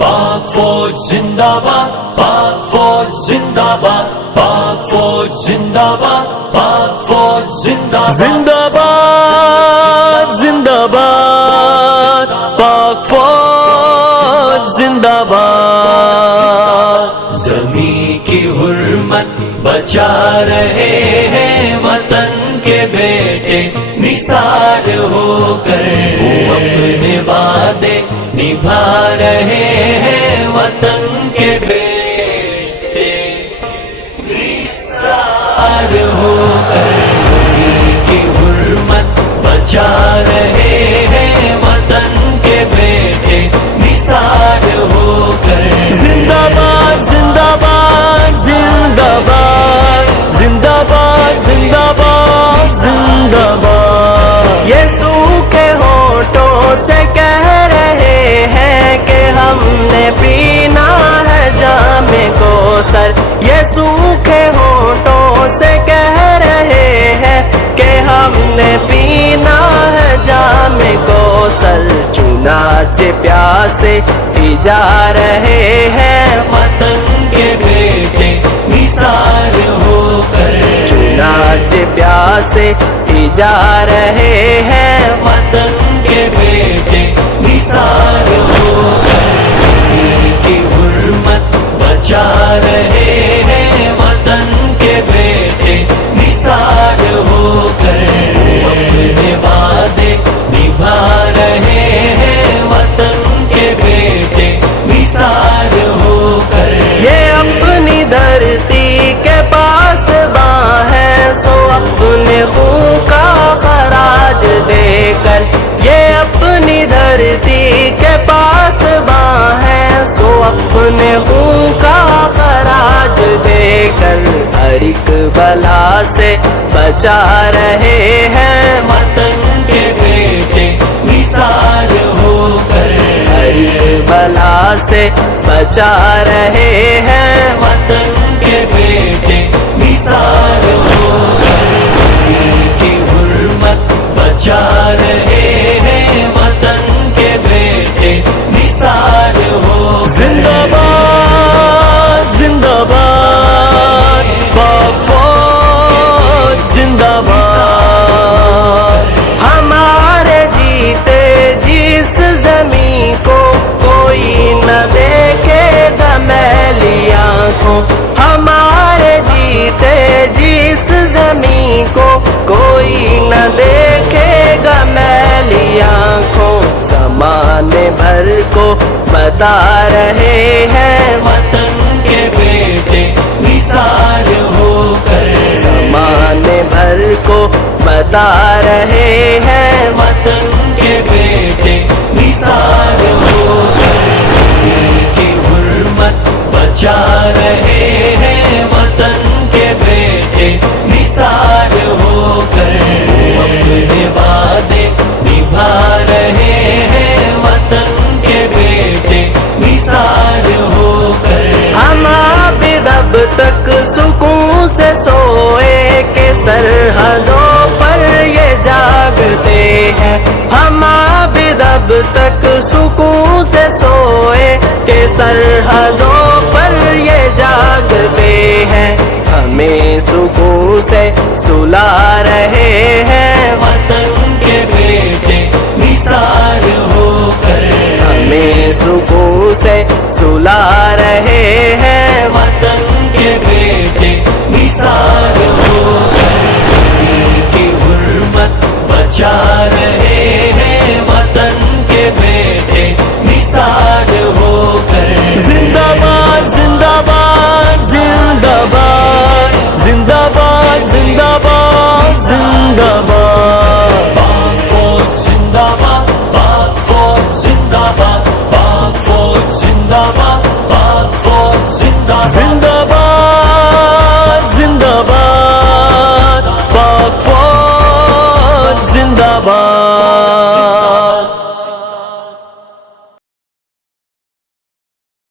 پاک فوج زندہ باد، پاک فوج زندہ باد، پاک فوج زندہ باد، پاک فوج زندہ باد، زندہ باد زندہ باد، پاک فوج زندہ باد۔ زمین کی حرمت بچا رہے ہیں وطن کے بیٹے نثار ہو کر، وہ اپنے وعدے نبھا رہے ہیں وطن کے بیٹے نثار ہو کر، زمین کی حرمت بچا رہے ہیں وطن کے بیٹے نثار ہو کر۔ زندہ باد زندہ باد زندہ باد، زندہ باد زندہ باد زندہ باد۔ یسوع کے ہونٹوں سے کہہ رہے ہیں کہ ہم نے پینا ہے جام کوثر، یسوع کے ہونٹوں سے کہہ رہے ہیں کہ ہم نے پینا ہے جام کوثر، چنانچہ پیاسے پی جا رہے ہیں وطن کے بیٹے نثار ہو کر، چنانچہ پیاسے پی جا رہے ہیں وطن کے بیٹے نثار ہو کر، زمین کی حرمت بچا رہے ہیں وطن کے بیٹے نثار ہو کر، وہ اپنے وعدے نبھا رہے ہیں وطن کے بیٹے نثار ہو کر۔ یہ اپنی دھرتی کے پاس باں ہے، سو اپنے خون کا خراج دے کر، یہ اپنی دھرتی کے پاس باں ہے، سو اپنے خون کا خراج دے کر، ہر ایک بلا سے بچا رہے ہیں وطن کے بیٹے نثار ہو کر، ہر ایک بلا سے بچا رہے ہیں وطن کے بیٹے نثار ہو کر، زمین کی حرمت بچا رہے ہیں وطن کے بیٹے نثار ہو کر۔ زندہ باد زندہ باد، پاک فوج زندہ باد۔ ہمارے جیتے جس زمین کو کوئی نہ دیکھے گا میلی آنکھوں، ہمارے جیتے جس زمین کو کوئی نہ دیکھے گا میلی آنکھوں، زمانے بھر کو بتا رہے ہیں وطن کے بیٹے نثار ہو کر، زمانے بھر کو بتا رہے ہیں وطن کے بیٹے نثار ہو کر، زمین کی حرمت بچا رہے ہیں وطن کے بیٹے نثار ہو کر، وہ اپنے وعدے نبھا رہے ہیں وطن کے بیٹے نثار ہو کر۔ ہم عابد اب تک سکون سے سوئے کہ سرحدوں پر یہ جاگتے ہیں، ہم عابد اب تک سکون سے سوئے کہ سرحدوں پر یہ جاگتے ہیں، ہمیں سکون سے سلا رہے ہیں وطن کے بیٹے نثار ہو کر، ہمیں سکون سے سلا رہے ہیں وطن کے بیٹے نثار ہو کر، زمین کی حرمت بچا رہے ہیں وطن کے بیٹے نثار ہو کر۔ زندہ باد زندہ باد زندہ باد، زندہ باد زندہ باد زندہ باد۔ پاک فوج زندہ باد، پاک فوج زندہ باد، پاک فوج زندہ باد، پاک فوج زندہ باد، زندہ باد